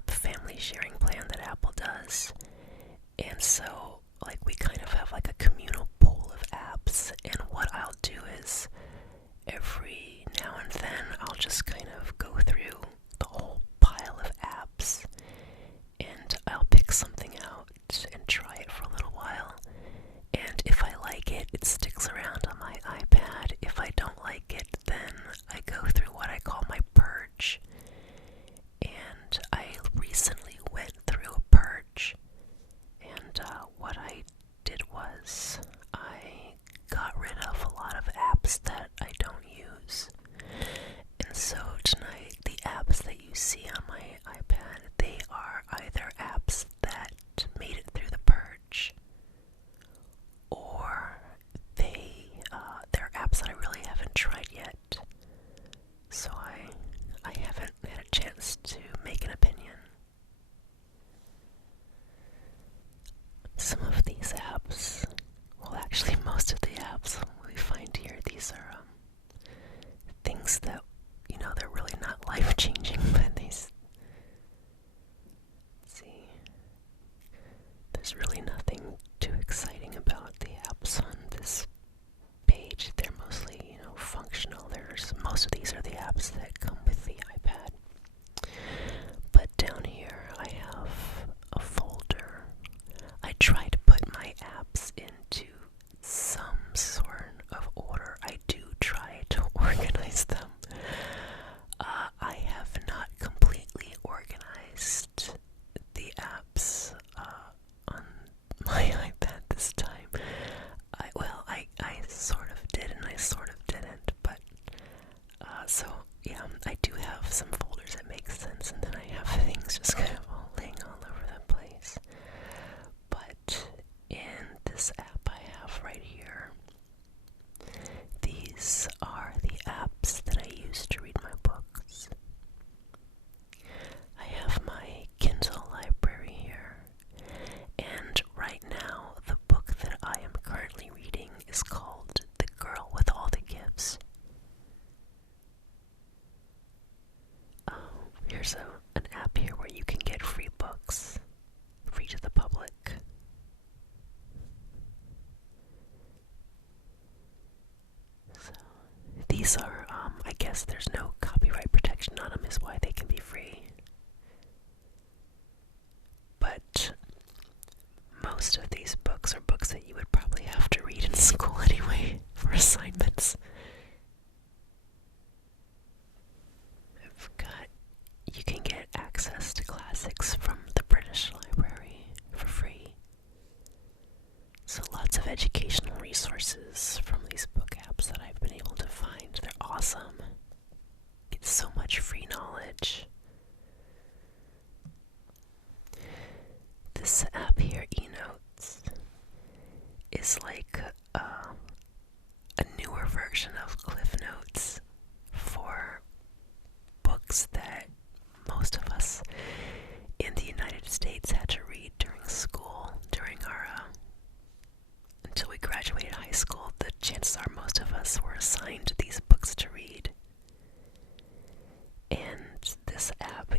app family sharing plan that Apple does. And so, like, we kind of have like a communal pool of apps. And what I'll do is every now and then I'll just kind of go through the whole pile of apps and I'll pick something out and try it for a little while. And if I like it, it sticks around on my iPad. If I don't like it, then I go through what I call my purge. And I recently went through a purge. And what I did was I got rid of a lot of apps that I don't use. And so tonight, the apps that you see on my iPad, they are either apps that made it through the purge, or they're apps that I really haven't tried yet. So I haven't had a chance to make an opinion. Some of these apps, well, actually most of the apps we find here, these are things that, they're really not life-changing, but let's see. There's really nothing too exciting about the apps on this page. They're mostly, functional. Most of these are the apps that come with the iPad. But down here I have a folder. I try to put my apps into some sort of order. I do try to organize them. I have not completely organized the apps on my iPad this time. I sort of did and I sort of didn't, but so yeah, I do have some folders that make sense, and then I have things just kind of all laying all over the place. But in this app I have right here, these are the apps that I use to read my books. I have my Kindle library here, and right now the book that I am currently reading is called The Girl with All the Gifts. Here's an app here where you can get free books, free to the public. So these are, I guess there's no copyright protection on them, is why they can be free. But most of these books are books that you would probably have to read in school anyway for assignments. You can get access to classics from the British Library for free. So lots of educational resources from these book apps that I've been able to find. They're awesome. It's so much free knowledge. This app here, eNotes, is like a newer version of Cliff Notes for books that most of us in the United States had to read during school, during our, until we graduated high school. The chances are most of us were assigned these books to read. And this app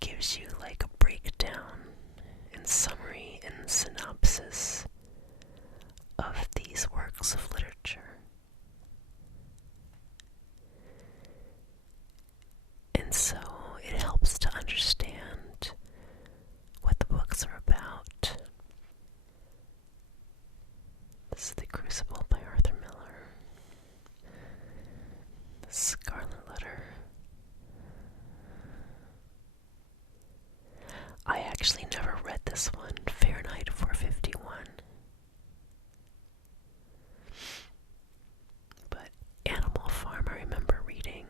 gives you like a breakdown and summary and synopsis of these works of literature. And so it helps to understand what the books are about. This is The Crucible by Arthur Miller. The Scarlet Letter. I actually never read this one, Fahrenheit 451. But Animal Farm I remember reading.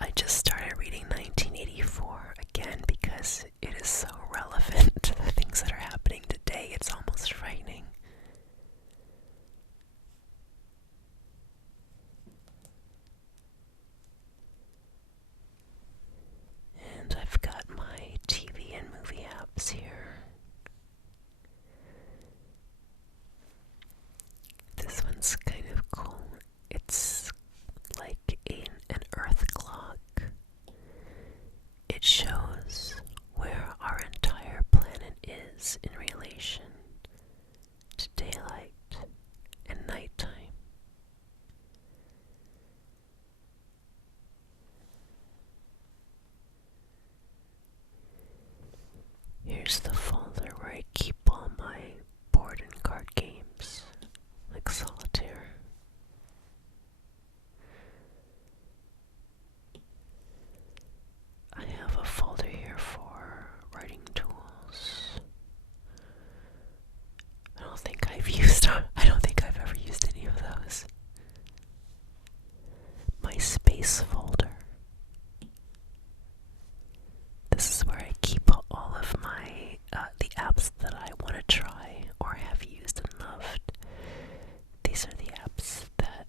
I just started reading 1984 again because it is so relevant to the things that are happening today. It's almost frightening. And I've got my TV and movie It shows where our entire planet is in relation to daylight and nighttime. Here's the folder where I keep all my board and card games, like solitaire. I have a folder here for writing tools. I don't think I've ever used any of those. My space folder. This is where I keep all of my the apps that I want to try or have used and loved. These are the apps that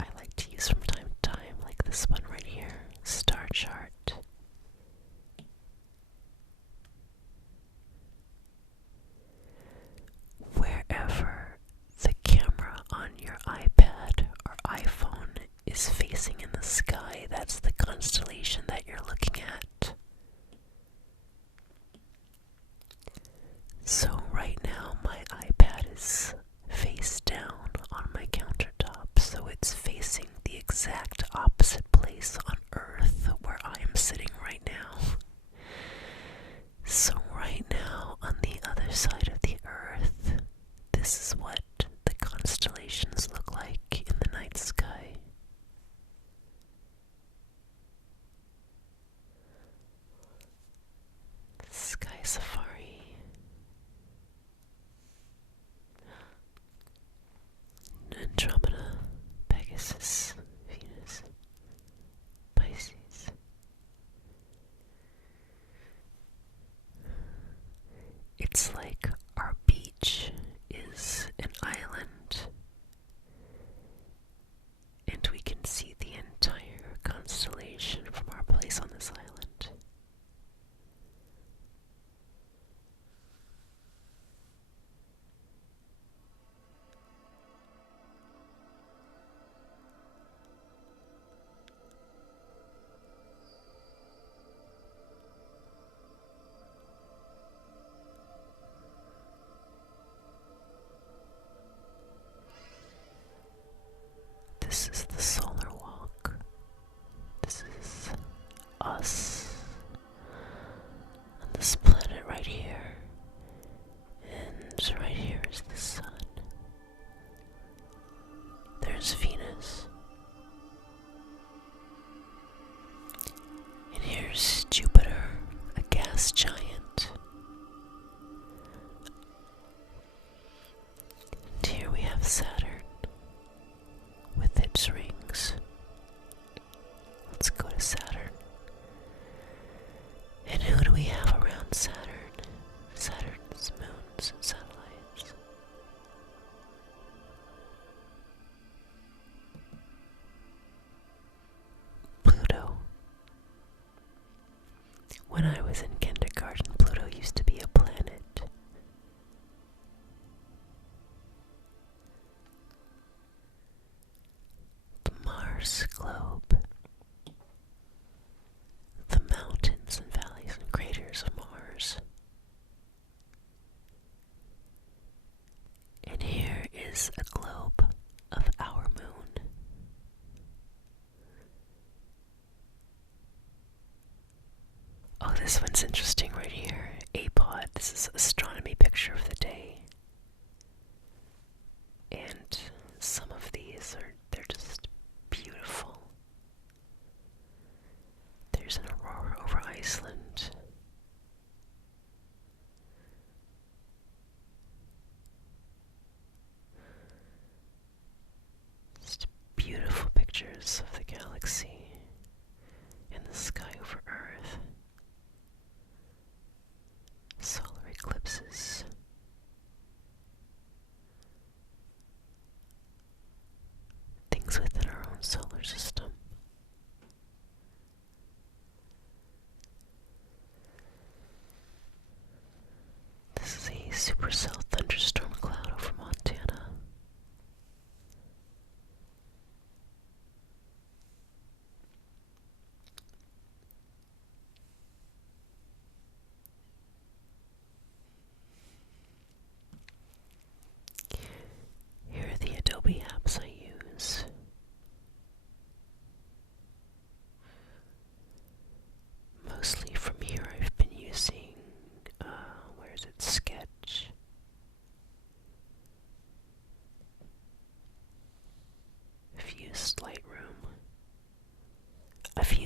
I like to use from time to time, like this one right here, Star Chart. Wherever the camera on your iPad or iPhone is facing in the sky, that's the constellation that you're looking at. So right now my iPad is face down on my countertop, so it's facing the exact opposite place on Earth where I'm sitting right now. So right now, on the other side of the Earth, this is what the constellations look like in the night sky. Sky Safari. Andromeda, Pegasus, Venus, Pisces. It's like our beach is an island, and we can see the entire constellation from our place on this island. This is the solar walk. This is us on this planet right here. And right here is the sun. There's Venus. And here's Jupiter, a gas giant. And here we have Saturn with its rings. Let's go to Saturn. And who do we have around Saturn? Saturn's moons and satellites. Pluto. When I was in kindergarten, Pluto used to be a planet. The Mars globe. The mountains and valleys and craters of Mars. And here is a globe of our moon. Oh, this one's interesting right here. iPad. This is astronomy picture of the day. And some of these they're just beautiful. There's an aurora over Iceland. Just beautiful pictures of the galaxy and the sky over Earth. Solar eclipses. Things within our own solar system. This is a supercell thunderstorm cloud over Montana.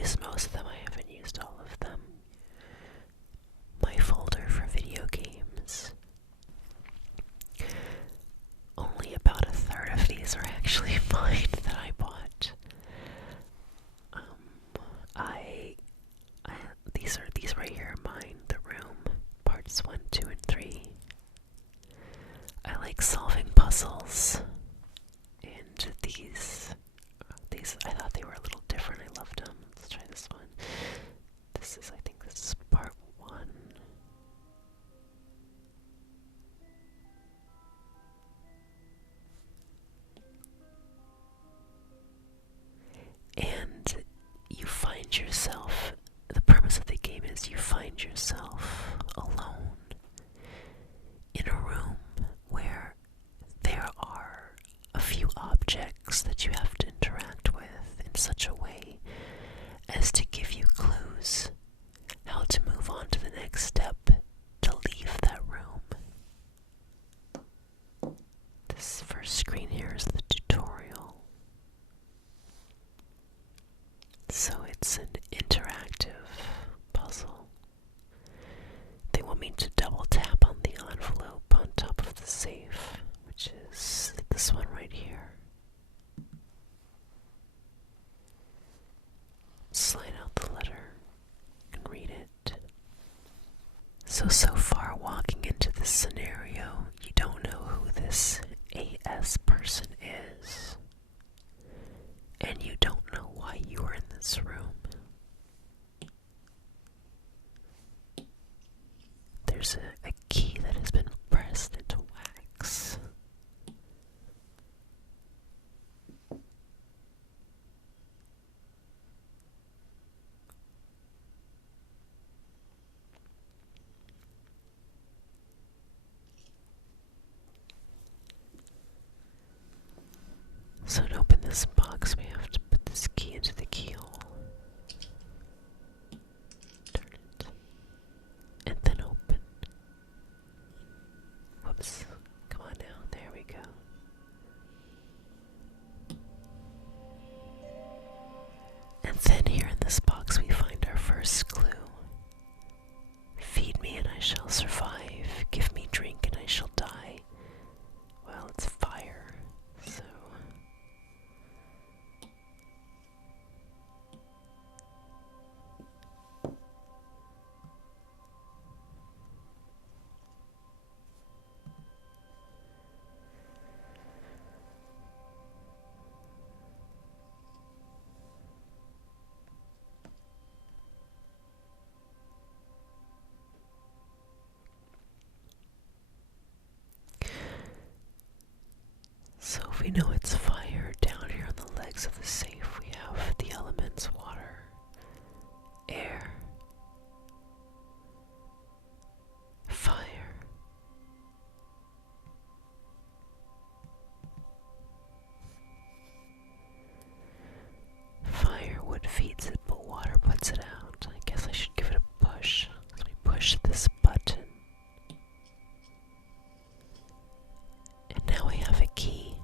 used most of them, I haven't used all of them. My folder for video games. Only about a third of these are actually mine that I bought. These right here are mine. The Room, parts 1, 2, and 3. I like solving puzzles, and these I thought they were a little different. I loved them. Let's try this one. I think this is part 1. And you find yourself, the premise of the game is you find yourself alone in a room where there are a few objects that you have to interact with in such a way as to give you clues how to move on to the next step to leave that room. This first screen here is the tutorial. So it's an interactive puzzle. They want me to double tap on the envelope on top of the safe, which is this one right here. Slide out the letter and read it. So far walking into this scenario, you don't know who this AS person is. And you don't know why you are in this room. There's a key that has been pressed into wax. So to open this box, we have to put this key into the keyhole. Turn it. And then open. Whoops. Come on now. There we go. And then here in this box we find our first clue. Feed me and I shall survive. Give me drink and I shall die. Well, it's fire, so... So if we know it's fire, down here on the legs of the safe we have the elements water, air, fire. Firewood feeds it, but water puts it out. I guess I should give it a push. Let me push this button. And now we have a key.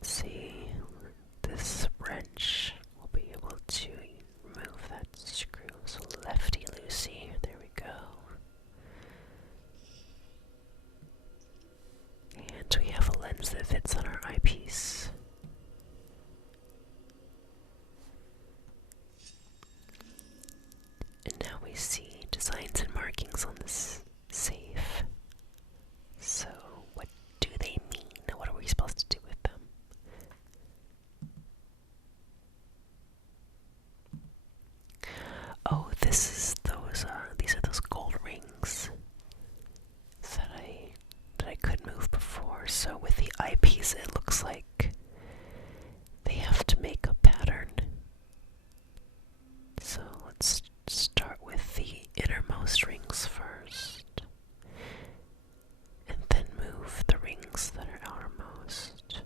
let's see. This wrench will be able to remove that screw. So lefty loosey. There we go. And we have a lens that fits on our eyepiece. And now we see designs and markings on this safe. So, what do they mean? What are we supposed to do with them? Oh, these are those gold rings that I couldn't move before. So with the eyepiece, it looks like they have to make a pattern. So let's start with the innermost rings first, and then move the rings that are outermost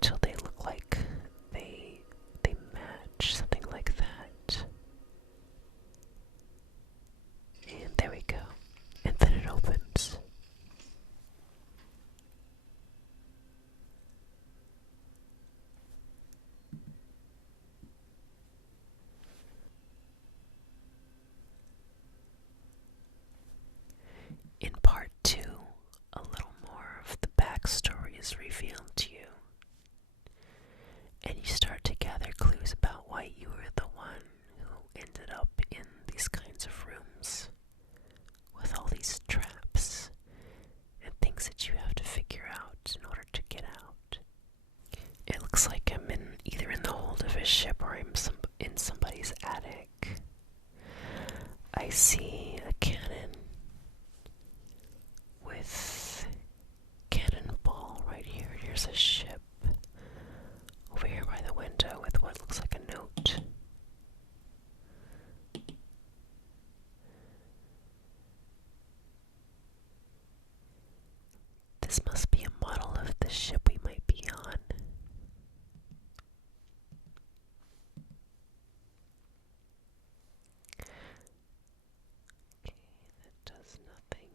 till they look like they match, something like that. And there we go. And then it opens. In part 2, a little more of the backstory is revealed to you, and you start to gather clues about why you were the one who ended up in these kinds of rooms with all these traps and things that you have to figure out in order to get out. It looks like I'm either in the hold of a ship or I'm in somebody's attic. I see a cannon with cannonball right here. Here's a ship over here by the window with what looks like a note. This must be a model of the ship we might be on. Okay, that does nothing.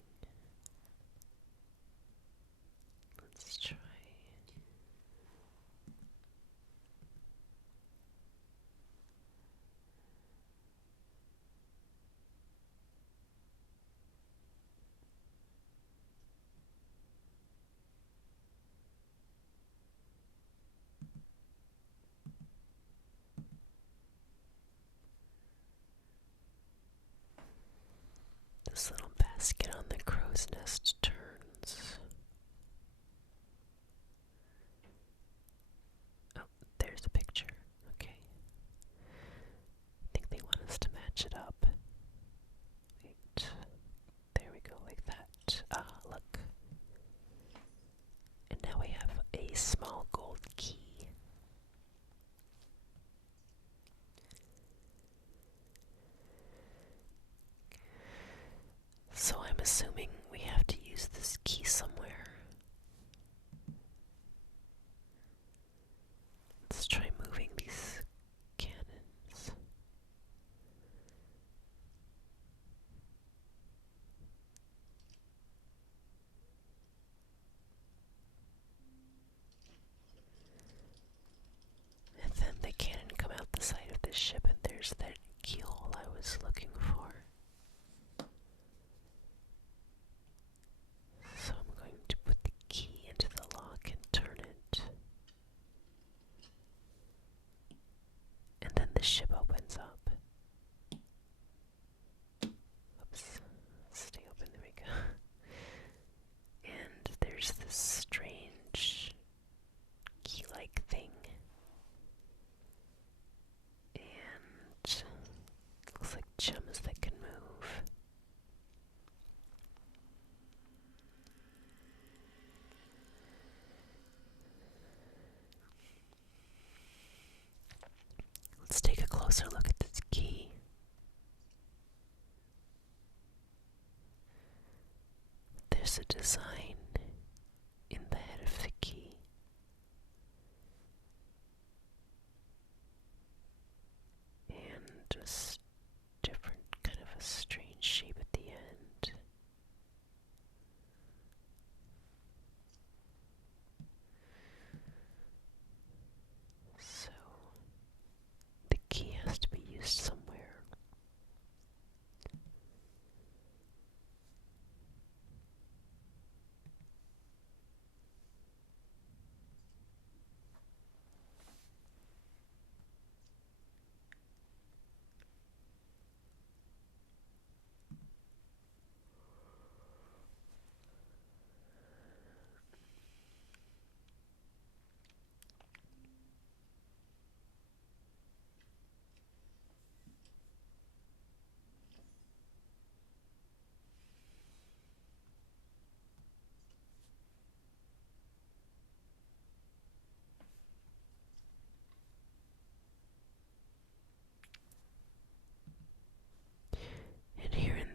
Let's try. This little basket on the crow's nest turns. Oh, there's a picture. Okay. I think they want us to match it up. Wait. There we go, like that. Ah, look. And now we have a small gold key. So I'm assuming we have to use this key somewhere. Let's try moving these cannons. And then the cannon come out the side of the ship, and there's that keyhole I was looking for. So I'm going to put the key into the lock and turn it. And then the ship opens up. Oops. Stay open, there we go. And there's this strange key-like thing. And looks like gems that can move. Let's take a closer look at this key. There's a design in the head of the key. And a different kind of a strange shape at the end.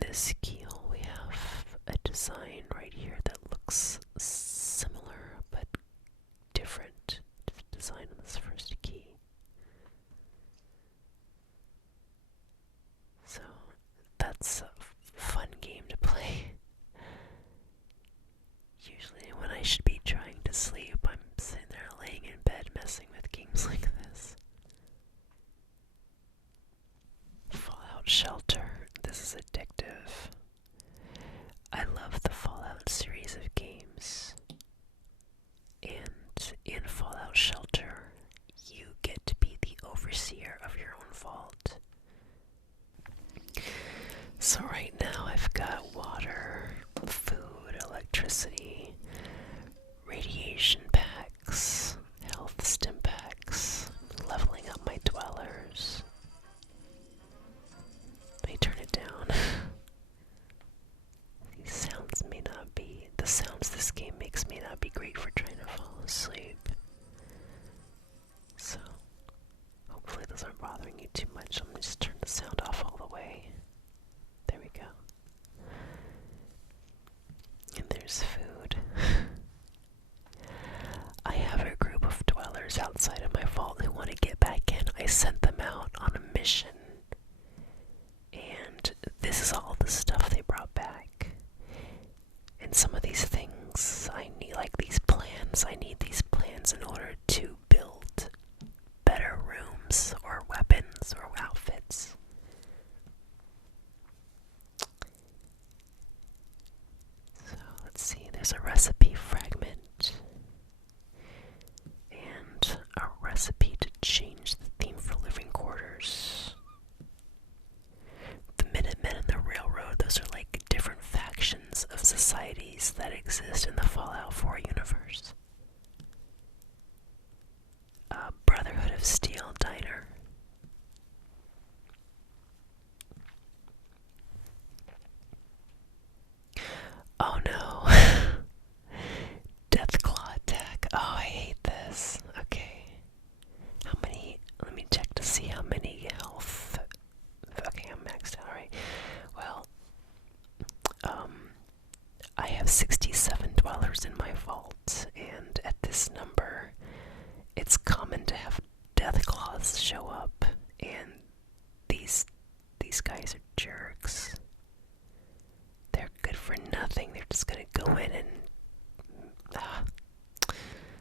this keyhole, we have a design right here that looks similar but different to the design on this first key. So that's a fun game to play. Usually when I should be trying to sleep, I'm sitting there laying in bed messing with games like this. Fallout Shelter. This is addictive. I love the Fallout series of games. And in Fallout Shelter, you get to be the overseer of your own vault. So right now I've got water, food, electricity, radiation packs, health stim packs, leveling up my dwellers. Let me turn it down. These sounds may not be, the sounds this game makes may not be great for trying to fall asleep. So, hopefully those aren't bothering you too much. I'm gonna just turn the sound off all the way. There we go. And there's food. I have a group of dwellers outside of my vault who want to get back in. I sent them out on a mission. And this is all the stuff they brought back. And some of these things I need, like these plans, I need these plans in order to build better rooms or weapons or outfits. So let's see, there's a recipe fragment and a recipe to change the theme for living quarters. The Minutemen and the Railroad, those are like different factions of societies that exist in the Fallout 4 universe. Brotherhood of Steel Diner. Oh no. Deathclaw attack. Oh, I hate this. Okay. How many? Let me check to see how many health. Okay, I'm maxed out, right? Well, I have 67 dwellers in my vault, and at this number, it's common to have Deathclaws show up, and these guys are jerks. They're good for nothing. They're just gonna go in and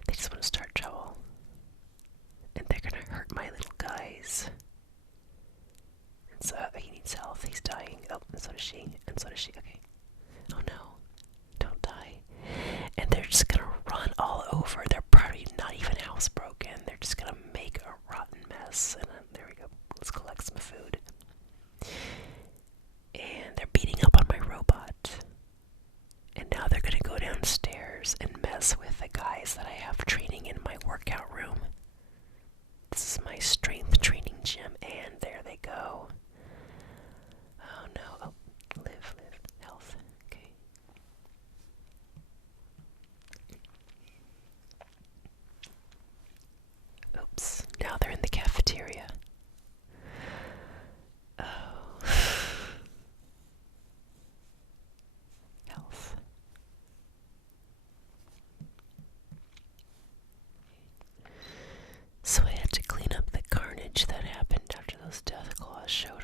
they just want to start trouble, and they're gonna hurt my little guys. And so he needs health. He's dying. Oh, and so does she. And so does she. Okay. Oh no! Don't die. And they're just gonna run all over. They're probably not even housebroken. They're just gonna make a rotten mess. And then, there we go. Let's collect some food. And they're beating up on my robot. And now they're gonna go downstairs and mess with the guys that I have training in my workout room. This is my strength training gym, and there they go. Oh no. Oh, live, health. Okay. Oops, now they're in the cafeteria. Oh. Health. So I had to clean up the carnage that happened after those Deathclaws showed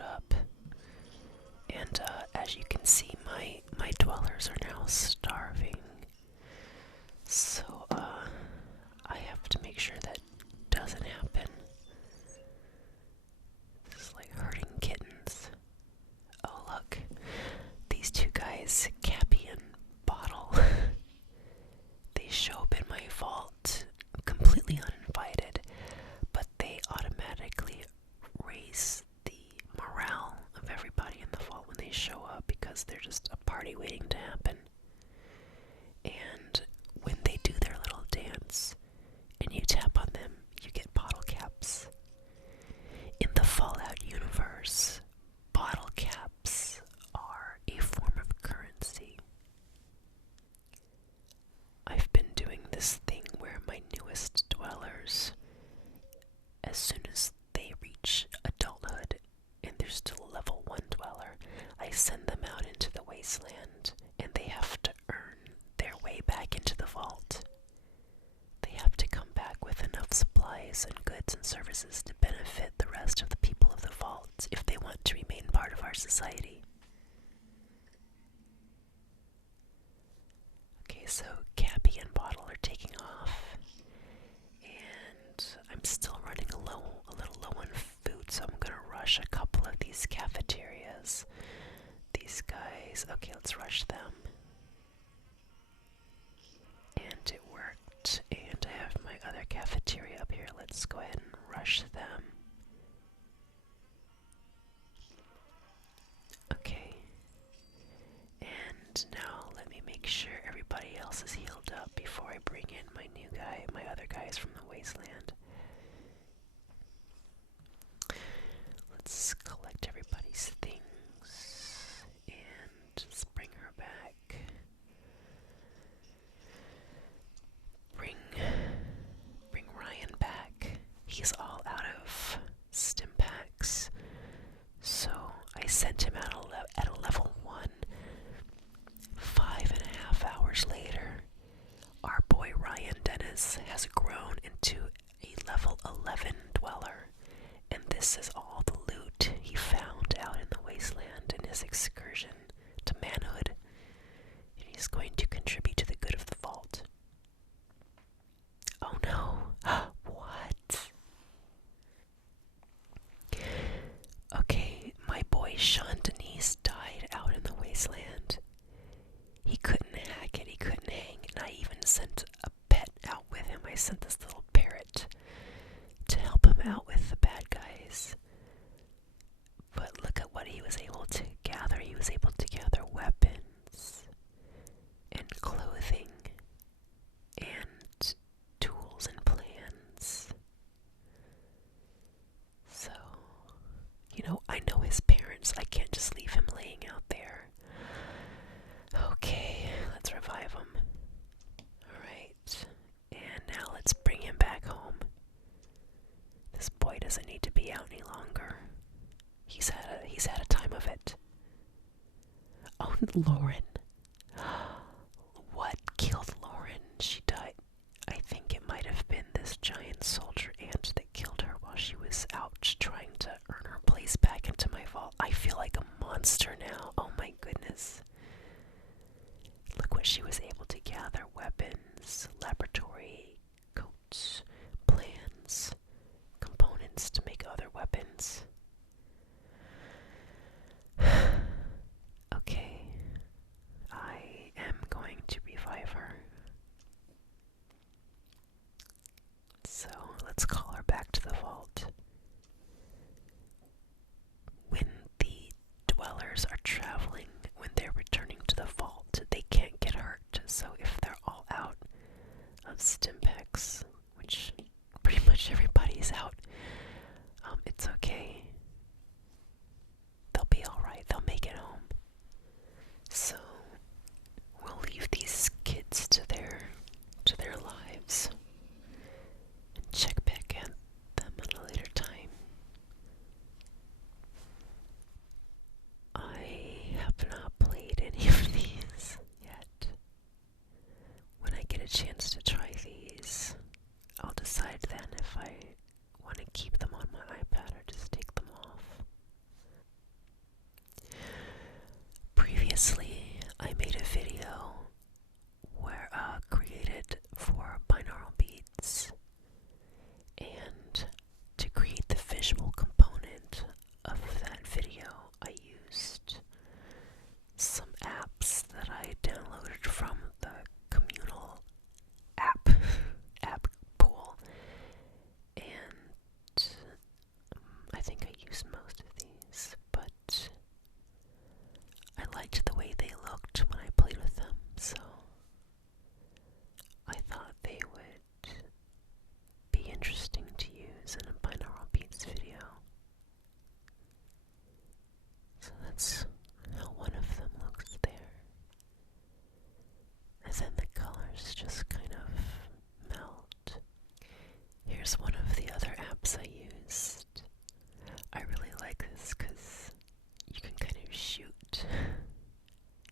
and services to benefit the rest of the people of the vault if they want to remain part of our society. Okay, so Cappy and Bottle are taking off, and I'm still running a little low on food, so I'm gonna rush a couple of these cafeterias. These guys, okay, let's rush them. And it worked, and I have my other cafeteria up here. Let's go ahead and rush them. Okay. And now let me make sure everybody else is healed up before I bring in my new guy, my other guys from the wasteland. Let's collect everybody's things and just bring her back. Bring Ryan back. He's all out of stim packs, so I sent him at a level 1. 5.5 hours later, our boy Ryan Dennis has grown into a level 11 dweller, and this is all the loot he found out in the wasteland in his excursion to manhood, and he's going to contribute to the good of the vault. Oh no. What? Okay, my boy Sean Denise died out in the wasteland. He couldn't hack it, he couldn't hang, and I even sent a pet out with him. I sent this little parrot to help him out with the bad guys. But look at what he was able to gather. He was able to gather weapons and clothing and tools and plans. So, I know his parents. I can't just leave him laying out there. Okay, let's revive him. Alright, and now let's bring him back home. This boy doesn't need to be out any longer. He's had a time of it. Oh, Lauren. What killed Lauren? She died. I think it might have been this giant soldier ant that killed her while she was out trying to earn her place back into my vault. I feel like a monster now. Oh my goodness. Look what she was able to gather. Weapons, laboratory coats, plans, components to make other weapons. Okay, I am going to revive her. So let's call her back to the vault. When the dwellers are traveling, when they're returning to the vault, they can't get hurt. So if they're all out of stim packs, which pretty much everybody's out, it's okay. They'll be alright. They'll make it home. So we'll leave these kids to their lives and check back at them at a later time. I have not played any of these yet. When I get a chance to try these, I'll decide then if I want to keep them on my iPad or just take them off. Previously, I made a video where created for binaural beats, and to create the visual component of that video, I used some apps that I downloaded from the communal app pool, and I think I used most of these, but I liked the way they looked when I played with them, so I thought they would be interesting to use in a binaural beats video. So that's how one of them looks there. And then the colors just kind of melt. Here's one of the other apps I used. I really like this because you can kind of shoot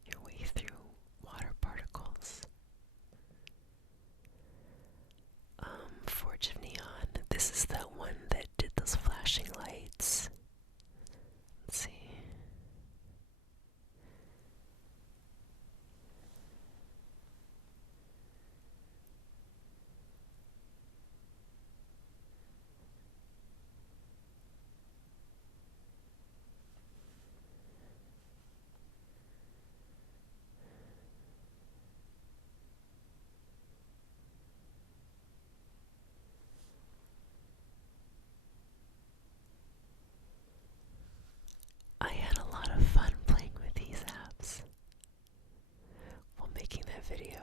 your way through water particles. Forge of Neon. This is that one video.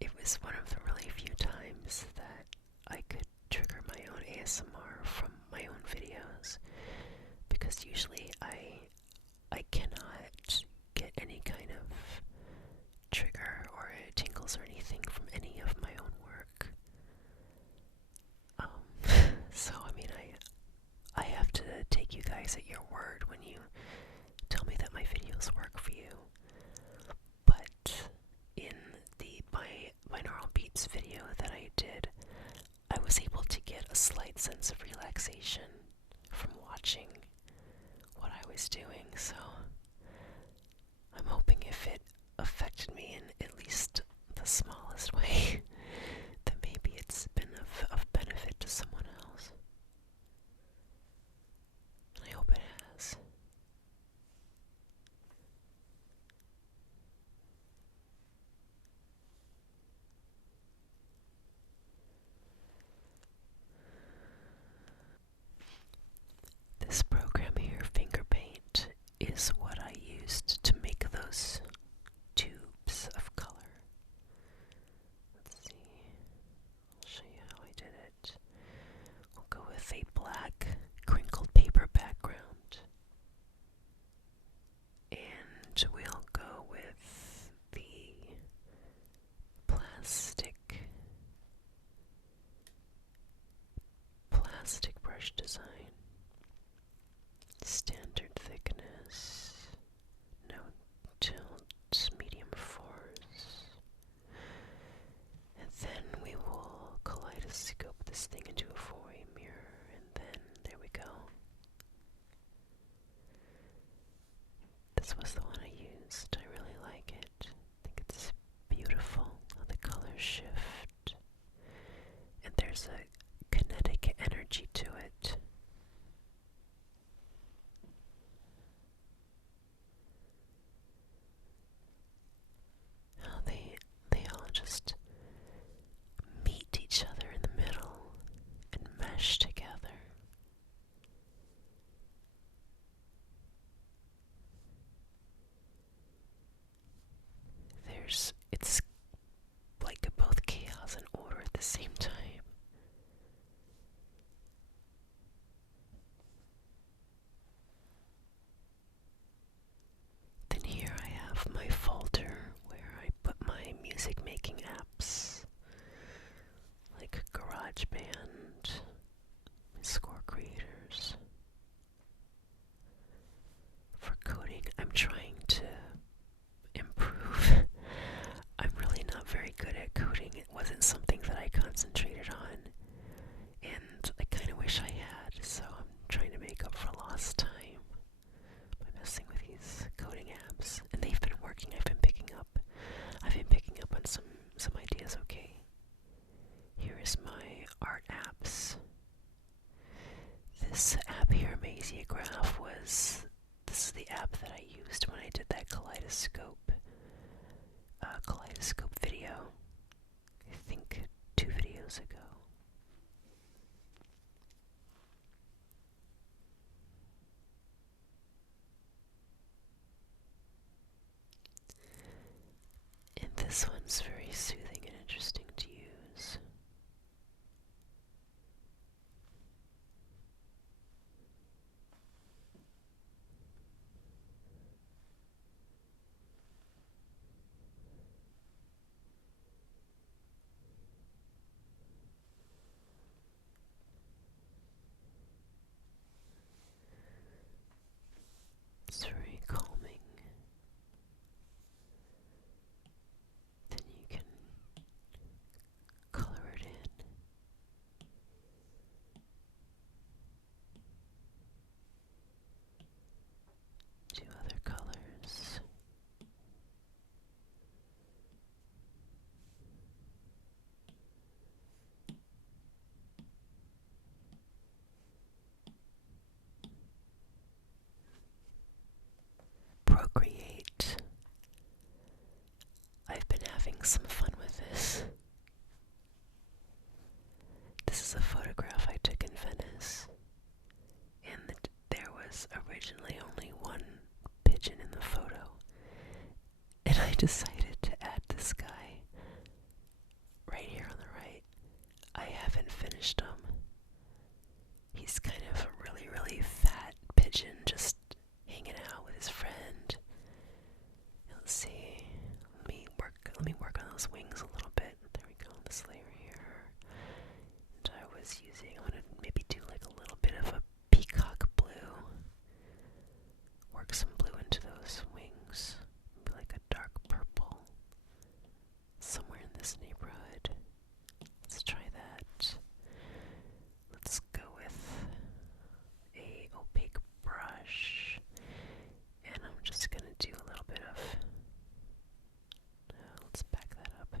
It was one of the really few times that I could trigger my own ASMR from my own videos, because usually I cannot get any kind of trigger or tingles or anything from any of my own work. So I mean, I have to take you guys at your word when you tell me that my videos work for you. But in the binaural beats video that I did, I was able to get a slight sense of relaxation from watching what I was doing, so I'm hoping if it affected me in at least the smallest way, that maybe it's been of benefit to someone else. I hope it has. This program here, Finger Paint, is what I used to make those tubes of color. Let's see. I'll show you how I did it. We'll go with a black crinkled paper background. And we'll go with the plastic brush design. Standard thickness, no tilt, medium force. And then we will kaleidoscope this thing into a four-way mirror, and then there we go. This was the one I used. I really like it. I think it's beautiful how the colors shift. And there's a kinetic energy to it. How they all just meet each other in the middle and mesh together. It's like both chaos and order at the same time. Then here I have my folder where I put my music making apps like GarageBand, score creators. For coding, I'm trying to improve. I'm really not very good at coding. It wasn't something that I concentrated on, and I kind of wish I had, so I'm trying to make up for lost time by messing with these coding apps, and they've been working. I've been picking up on some ideas. Okay, here is my art apps. This app here, Maziograph, this is the app that I used when I did that kaleidoscope video, I think 2 videos ago. And this one's very soothing and interesting to use. It's very calming. Then you can color it in. Do other colors. Procreate. I've been having some fun with this. This is a photograph I took in Venice, and there was originally only one pigeon in the photo, and decided to add this guy right here on the right. I haven't finished him. He's kind of a really, really fat pigeon just hanging out with his friend. Let's see. Let me work on those wings a little bit. There we go, this layer here. And I'm gonna maybe do like a little bit of a peacock blue. Work some blue into those wings. Maybe like a dark purple. Somewhere in this neighborhood. Let's try that. Let's go with a opaque brush. And I'm just gonna do a little bit of... let's back that up.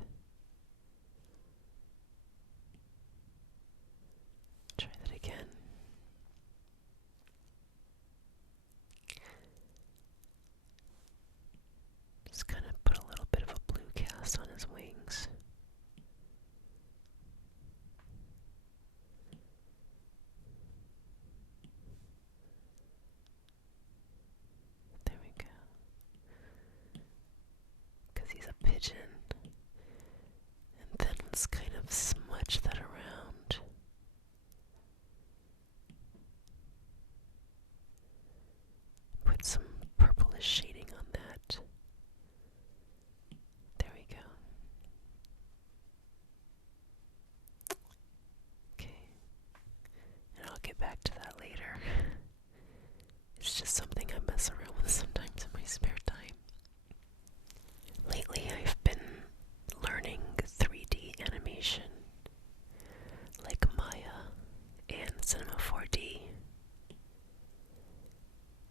Try that again. Just kind of put a little bit of a blue cast on his wings. There we go. Because he's a pigeon. And then let's kind of smudge that around. Put some purplish shading on that. There we go. Okay. And I'll get back to that later. It's just something I mess around with sometimes in my spare time. Lately I've been learning 3D animation, like Maya and Cinema 4D.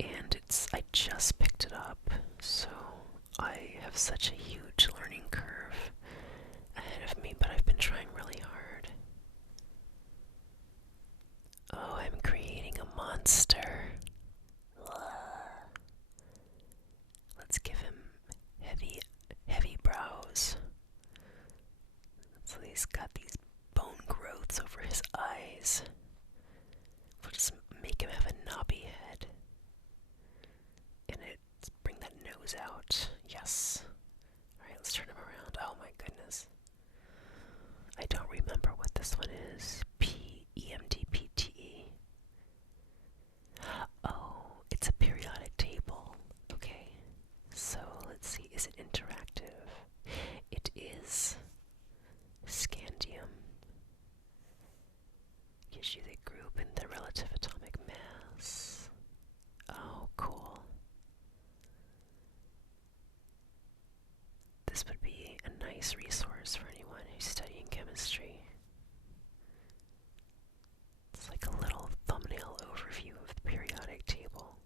And I just picked it up, so I have such a huge learning curve ahead of me, but I've been trying really hard. Oh, I'm creating a monster. Let's give him heavy brows. So he's got these bone growths over his eyes. We'll just make him have a knobby head. And bring that nose out. Yes. Alright, let's turn him around. Oh my goodness. I don't remember what this one is. PEMDPTE. Oh, it's a periodic table. Okay. So let's see. Is it interactive? It is. Scandium. Gives you the group and the relative atomic mass. Oh, cool. This would be a nice resource for anyone who's studying chemistry. It's like a little thumbnail overview of the periodic table.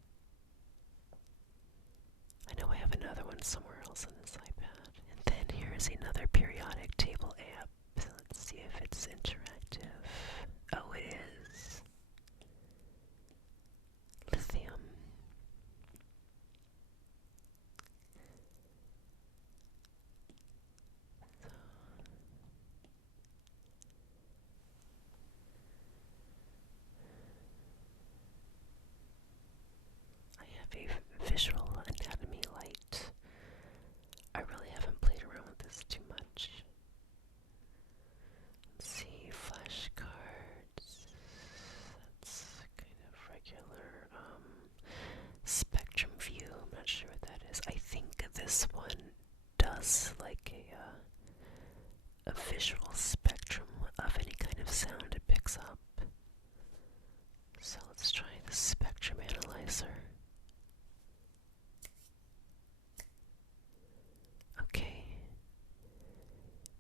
I know I have another one somewhere else on this iPad. And then here is another periodic table app. So let's see if it's interactive. Oh, it is. Lithium. I have a visual anatomy light. I really haven't played around with this too much. Let's see, flashcards. That's kind of regular. Spectrum view. I'm not sure what that is. I think this one does like a visual spectrum of any kind of sound it picks up. So let's try the spectrum analyzer. Okay.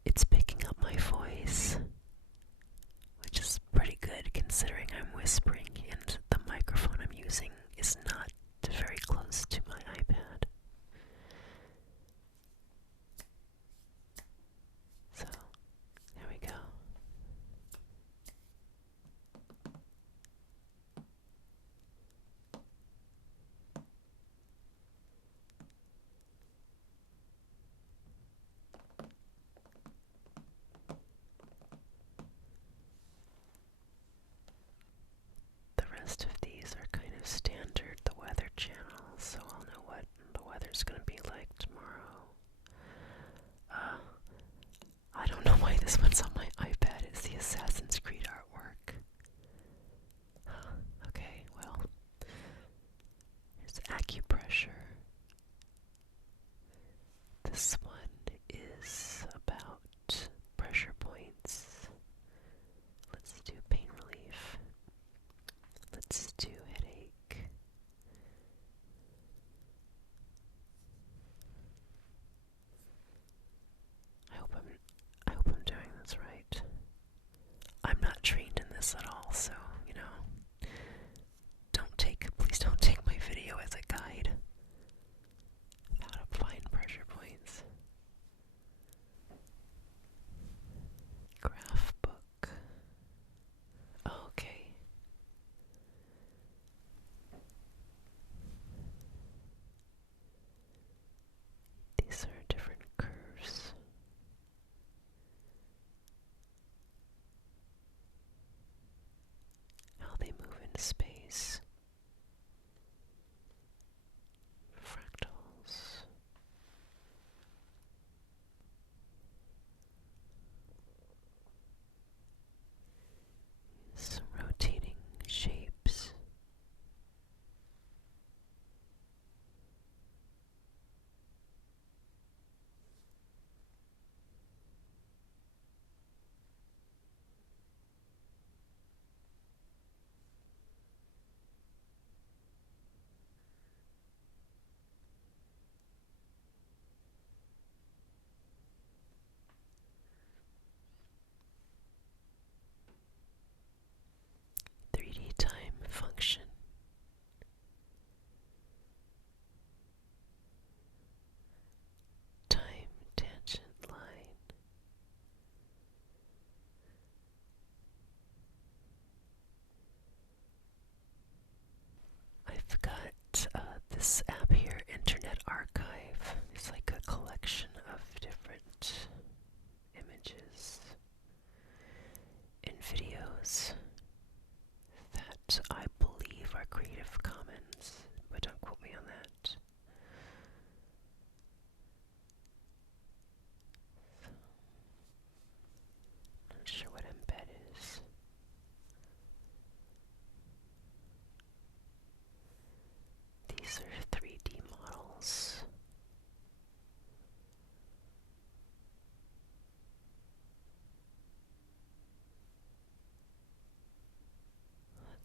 It's picking up my voice, which is pretty good considering I'm whispering and the microphone I'm using is not very close to my iPad. So, there we go. The rest of these are kind of standard.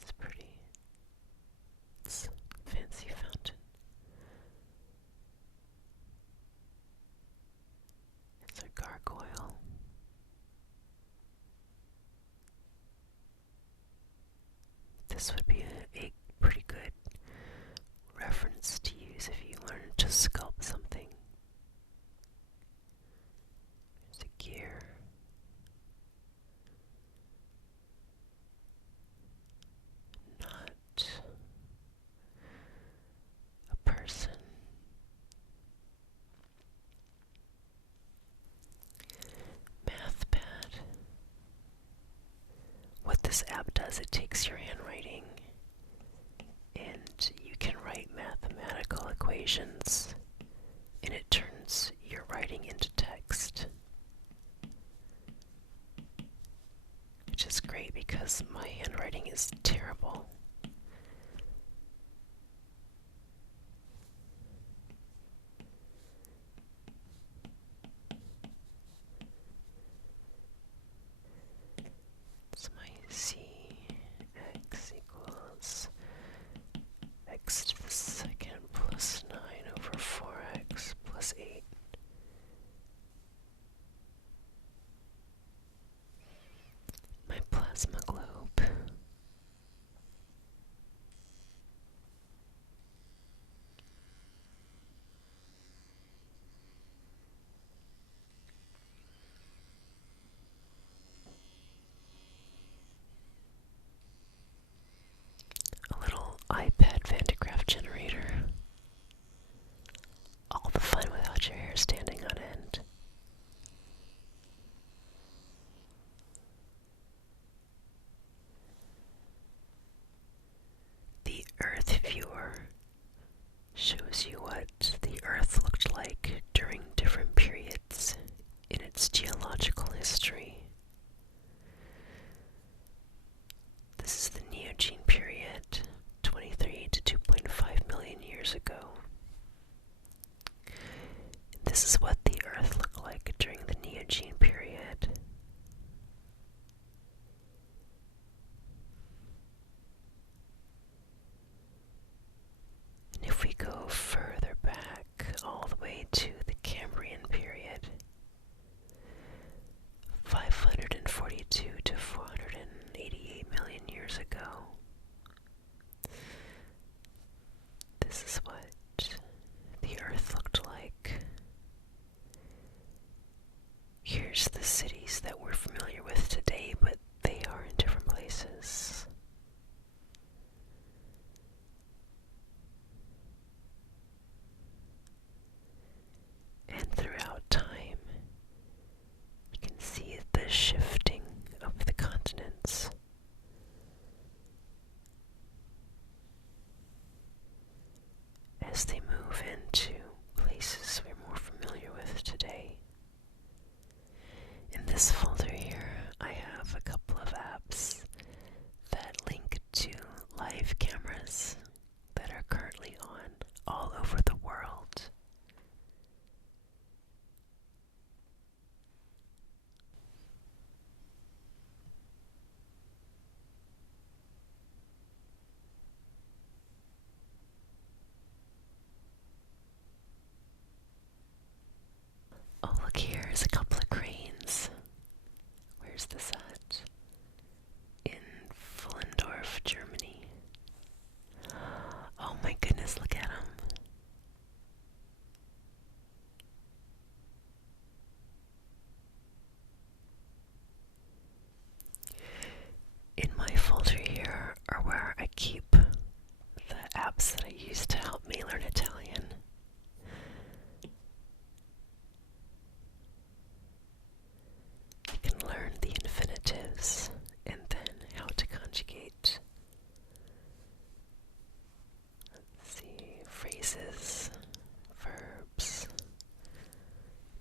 It's pretty. It's a fancy fountain. It's a gargoyle. This would be a pretty good reference to use if you learn to sculpt something. There's a gear. Not a person. MathPad. What this app does, it takes your handwriting and you can write mathematical equations and it turns your writing into text. Which is great because my handwriting is terrible. So my cx equals x to the second plus 9 over 4x plus 8. My plasma globe. A little iPad Van de Graaff generator. All the fun without your hair standing on end. The Earth Viewer shows you what the Earth looked like during different periods in its geological history. This is the Neogene period, 23 to 2.5 million years ago. This is what the Earth looked like during the Neogene period. And if we go further back, all the way to the Cambrian period, 542 to 488 million years ago, this is what the Earth looked like. Here's the cities that we're familiar with today, but they are in different places. And throughout time, you can see the shifting of the continents. As they move into places we're more familiar with today. In this folder here, I have a couple of apps that link to live cameras that are currently on all over the world. Oh, look, here's a couple of cranes. Where's this at? In Fullendorf, Germany. Oh my goodness, look at them. In my folder here are where I keep the apps that I use to help me learn Italian. You can learn the infinitives and then how to conjugate. Let's see, phrases, verbs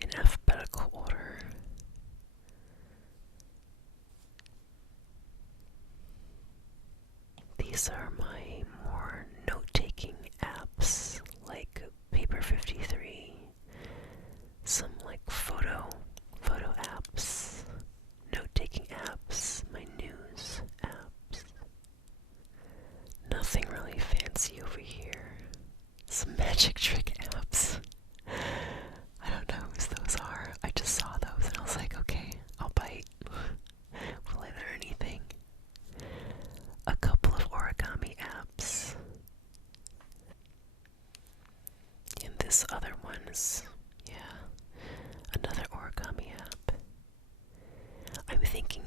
in alphabetical order. These are my more note-taking apps, like Paper 53, some like photo apps, note-taking apps, my news apps. ones. Yeah. Another origami app. I'm thinking